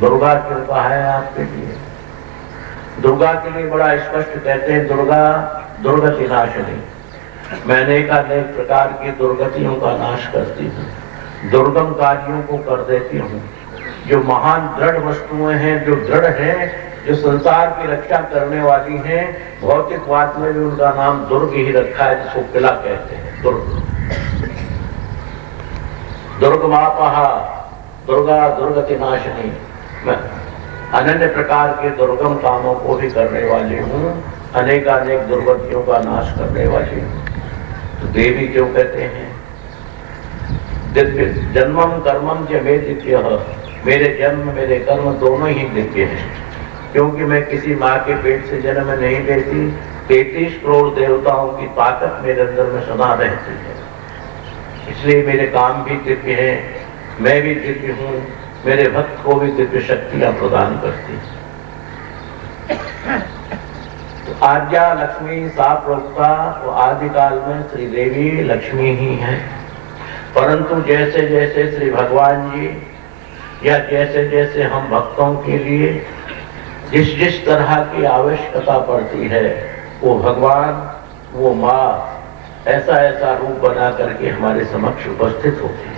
दुर्गा क्यों कहा है आपके लिए? दुर्गा के लिए बड़ा स्पष्ट कहते हैं, दुर्गा दुर्गति नाशिनी, मैं अनेक प्रकार की दुर्गतियों का नाश करती हूँ, दुर्गम कार्यों को कर देती हूँ। जो महान दृढ़ वस्तुएं हैं, जो दृढ़ हैं, जो संसार की रक्षा करने वाली हैं, भौतिकवाद में भी उनका नाम दुर्ग ही रखा है, जिसको किला कहते हैं, दुर्ग। दुर्गमापहा, दुर्गा दुर्गति नाशिनी, मैं अनन्य प्रकार के दुर्गम कामों को भी करने वाली हूँ, अनेकानेक दुर्गतियों का नाश करने वाली हूँ। तो देवी क्यों कहते हैं? दिव्य जन्मम कर्मम च मे दिव्य, मेरे जन्म मेरे कर्म दोनों ही दिव्य हैं, क्योंकि मैं किसी माँ के पेट से जन्म नहीं लेती। 33 करोड़ देवताओं की ताकत मेरे अंदर में सदा रहती है, इसलिए मेरे काम भी दिव्य हैं, मैं भी दिव्य हूँ, मेरे भक्त को भी दिव्य शक्तियां प्रदान करती है। तो आद्या लक्ष्मी सा प्रोक्ता, तो आदिकाल में श्री देवी लक्ष्मी ही है, परंतु जैसे जैसे श्री भगवान जी या जैसे जैसे हम भक्तों के लिए जिस जिस तरह की आवश्यकता पड़ती है, वो भगवान, वो माँ ऐसा ऐसा रूप बना करके हमारे समक्ष उपस्थित होती है।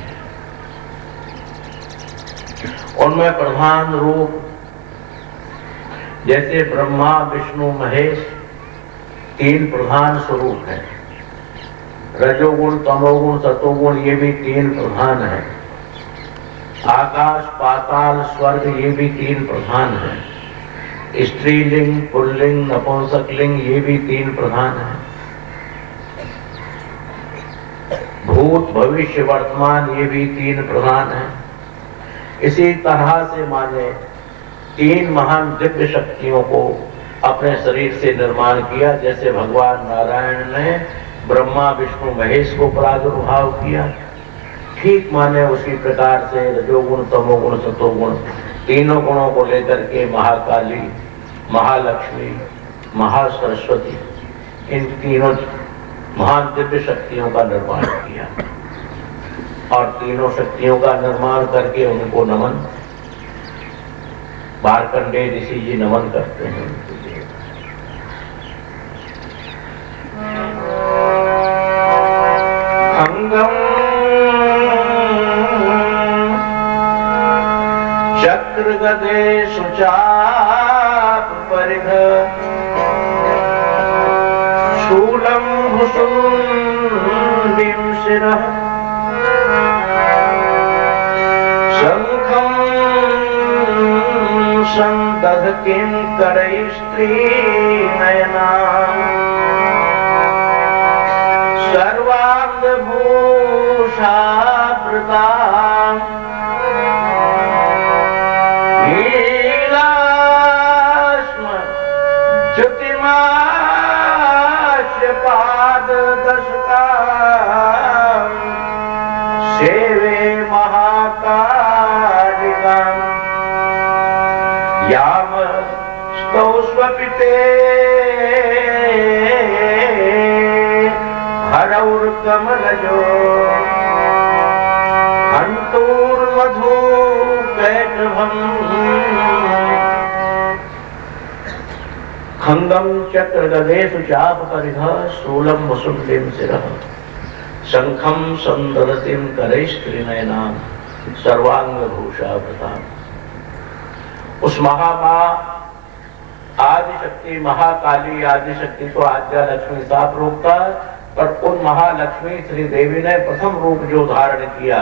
उनमें प्रधान रूप जैसे ब्रह्मा विष्णु महेश 3 प्रधान स्वरूप हैं, रजोगुण तमोगुण सतोगुण ये भी 3 प्रधान हैं, आकाश पाताल स्वर्ग ये भी 3 प्रधान हैं, स्त्रीलिंग पुल्लिंग नपुंसकलिंग ये भी 3 प्रधान हैं, भूत भविष्य वर्तमान ये भी 3 प्रधान हैं। इसी तरह से माने 3 महान दिव्य शक्तियों को अपने शरीर से निर्माण किया, जैसे भगवान नारायण ने ब्रह्मा विष्णु महेश को प्रादुर्भाव किया, ठीक माने उसी प्रकार से रजोगुण तमोगुण सतोगुण तीनों गुणों को लेकर के महाकाली, महालक्ष्मी, महासरस्वती, इन तीनों महान दिव्य शक्तियों का निर्माण किया, और तीनों शक्तियों का निर्माण करके उनको नमन मार्कंडेय ऋषि जी नमन करते हैं। अंगम चक्र गदे सुचाप परिध शूलम भुसुंडिम शिरः शंखं संदधकिं करैस्त्री नयना सर्वांग भूषावृता नीलाश्म ज्योतिमास्य पाददशका सेवे महाकालिकाम् याम स्तौष्वपिते हरौर्कमलजो हन्तूर्मधु कैटभम् खंगम चक्र गदेषु चाप परिधः शूलम वसुंडिम शिरः शंखम संदधतिं करैस्त्रिनयनां सर्वांग भूषावृताम्। उस महामाँ आदिशक्ति महाकाली आदिशक्ति को आद्या लक्ष्मी साफ रोकता, पर उन महालक्ष्मी श्री देवी ने प्रथम रूप जो धारण किया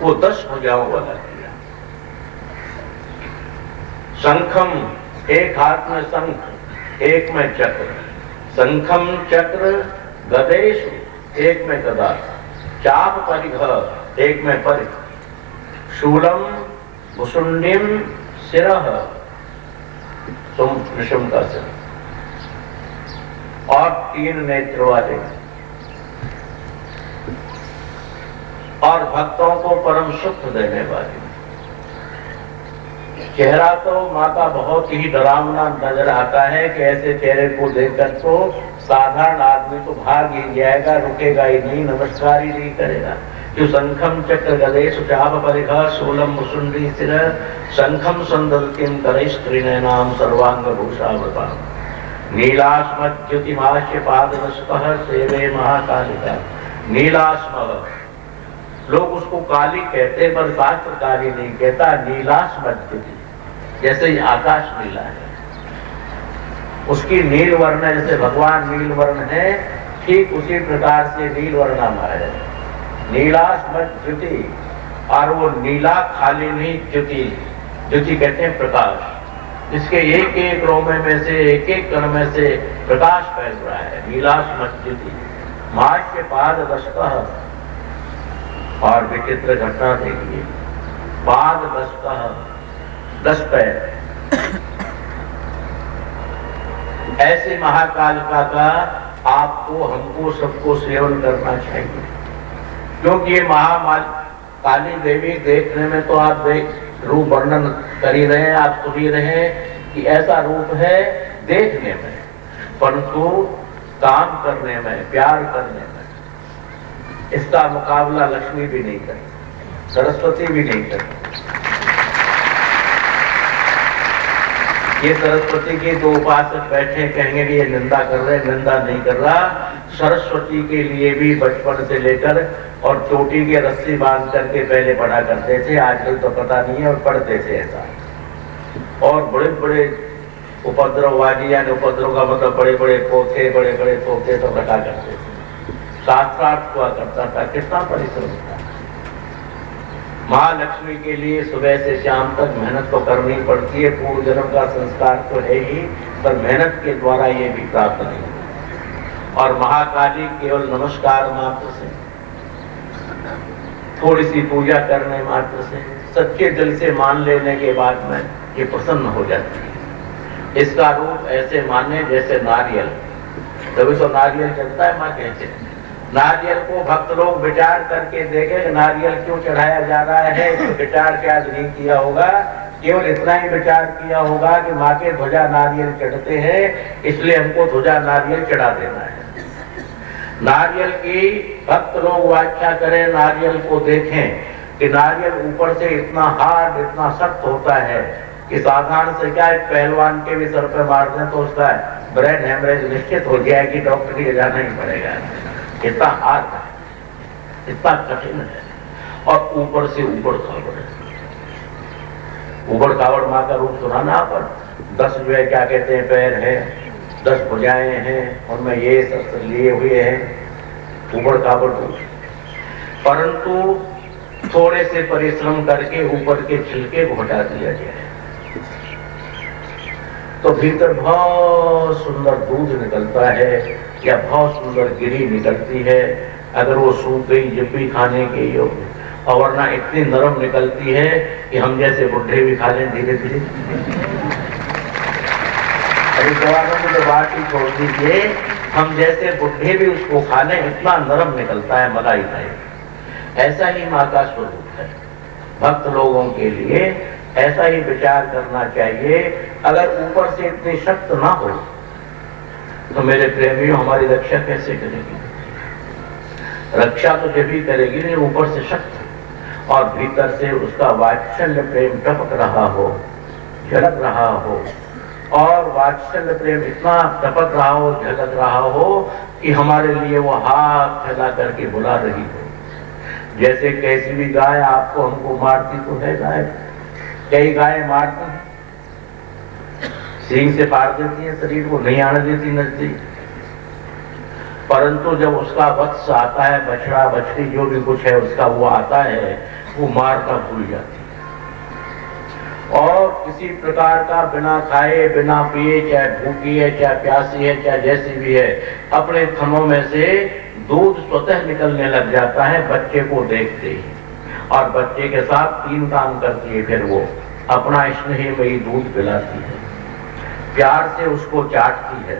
वो 10 भुजाओं वाला किया। शंखम, एक हाथ में शंख, एक में चक्र, शंखम चक्र गदेषु, एक में गदा, चाप परिघ, एक में परिघ, शूलम भुसुंडिम शिरः, विषम का सिर, और 3 नेत्र वाले, और भक्तों को परम सुख देने वाले। चेहरा तो माँ का बहुत ही डरावना नजर आता है कि ऐसे चेहरे को देखकर तो साधारण आदमी तो भाग ही जाएगा, रुकेगा ही नहीं, नमस्कार ही नहीं करेगा। जो शंखम चक्र गदे सुचाप परिघ शूलम मुसुंडी सिर शंखम संदल्तिम करैस्त्रिनयनाम सर्वांग भूषावृता नीलास्मद्युतिमाश्य पादवस्तः सेवे महाकालिका। नीलास्म लोग उसको काली कहते पर शास्त्र काली नहीं कहता, नीलास्मद्युति, जैसे ही आकाश नीला है उसकी नील वर्ण है, जैसे भगवान नील वर्ण है ठीक उसी प्रकार से नील वर्णा है नीलास्मद्युति। और वो नीला खाली नहीं, द्युति, द्युति कहते हैं प्रकाश, इसके एक एक रोमे में से एक एक कण में से प्रकाश फैल रहा है, नीलास्मद्युति। माश्य पाद दस्तः, और विचित्र घटना देखिए, पाद दस्तः 10 पैर, ऐसे महाकालिका का आपको हमको सबको सेवन करना चाहिए, क्योंकि ये महाकाली देवी देखने में तो आप रूप वर्णन कर ही रहे हैं, आप सुन ही रहे हैं कि ऐसा रूप है देखने में, परंतु काम करने में, प्यार करने में इसका मुकाबला लक्ष्मी भी नहीं करती, सरस्वती भी नहीं करती। ये सरस्वती के दो उपासक बैठे कहेंगे कि ये निंदा कर रहे, निंदा नहीं कर रहा। सरस्वती के लिए भी बचपन से लेकर और चोटी के रस्सी बांध करके पहले पढ़ा करते थे, आजकल तो पता नहीं है, और पढ़ते थे ऐसा। और बड़े बड़े उपद्रववादी, यानी उपद्रव का मतलब बड़े बड़े पोथे, बड़े बड़े तोते तो रखा करते थे, शास्त्रार्थ हुआ करता था, कितना परिश्रम था। महालक्ष्मी के लिए सुबह से शाम तक मेहनत तो करनी पड़ती है, पूर्व जन्म का संस्कार तो है ही, पर मेहनत के द्वारा ये भी प्राप्त नहीं होता। और महाकाली केवल नमस्कार मात्र से, थोड़ी सी पूजा करने मात्र से, सच्चे दिल से मान लेने के बाद में ये प्रसन्न हो जाती है। इसका रूप ऐसे माने जैसे नारियल, तभी तो नारियल चढ़ता है, माँ कहते हैं। नारियल को भक्त लोग विचार करके देखे कि नारियल क्यों चढ़ाया जा रहा है, तो विचार क्या नहीं किया होगा, केवल इतना ही विचार किया होगा कि माँ के ध्वजा नारियल चढ़ते हैं, इसलिए हमको ध्वजा नारियल चढ़ा देना है। नारियल की भक्त लोग व्याख्या करें, नारियल को देखें कि नारियल ऊपर से इतना हार्ड, इतना सख्त होता है कि साधारण से क्या पहलवान के भी सर पे मार दें तो उसका ब्रेन हेमरेज निश्चित हो जाएगी, डॉक्टर के जाना ही पड़ेगा। इतना हार्ड है, इतना कठिन है, और ऊपर से ऊबड़ खाबड़ है। ऊबड़ खाबड़ माँ का रूप सुना ना पर 10 जो है क्या कहते हैं पैर है, 10 भुजाएं हैं, उनमें ये शस्त्र लिए हुए हैं, ऊबड़ खाबड़ रूप। परंतु थोड़े से परिश्रम करके ऊपर के छिलके को हटा दिया जाए तो भीतर बहुत सुंदर दूध निकलता है, या बहुत सुंदर गिरी निकलती है। अगर वो सूख गई जब भी खाने के योग्य, और वरना इतनी नरम निकलती है कि हम जैसे बुढ़े भी खा लें धीरे धीरे। अभी जवानों को तो बात ही छोड़ दीजिए, हम जैसे बुढ़े भी उसको खा लें, इतना नरम निकलता है, मलाई टाइप। ऐसा ही माँ का स्वरूप है। भक्त लोगों के लिए ऐसा ही विचार करना चाहिए। अगर ऊपर से इतनी शक्त ना हो तो मेरे प्रेमियों हमारी रक्षा कैसे करेगी? रक्षा तो जब भी करेगी नहीं ऊपर से शक्त, और भीतर से उसका वात्सल्य प्रेम टपक रहा हो, झलक रहा हो, और वात्सल्य प्रेम इतना टपक रहा हो, झलक रहा हो कि हमारे लिए वो हाथ फैला करके बुला रही हो। जैसे कैसी भी गाय आपको हमको मारती तो है गाय, कई गायें मारती हैं, सींग से फाड़ देती है, शरीर को नहीं आने देती नजदीक, परंतु जब उसका वत्स आता है, बछड़ा बछड़ी जो भी कुछ है उसका वो आता है, वो मारना भूल जाती है। और किसी प्रकार का बिना खाए बिना पिए, चाहे भूखी है चाहे प्यासी है चाहे जैसी भी है, अपने थनों में से दूध स्वतः निकलने लग जाता है बच्चे को देखते ही। और बच्चे के साथ 3 काम करती है, फिर वो अपना स्नेहमयी दूध पिलाती है, प्यार से उसको चाटती है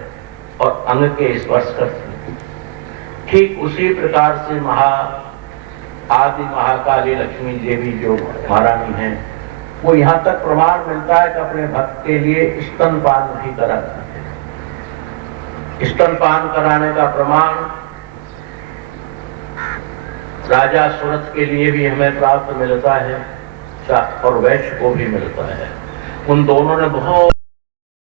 और अंग के स्पर्श करती है। ठीक उसी प्रकार से आदि महाकाली लक्ष्मी देवी जो महारानी है, वो यहाँ तक प्रमाण मिलता है कि अपने भक्त के लिए स्तनपान भी कराती है। स्तनपान कराने का प्रमाण राजा सुरथ के लिए भी हमें प्राप्त मिलता है और वैश्य को भी मिलता है। उन दोनों ने बहुत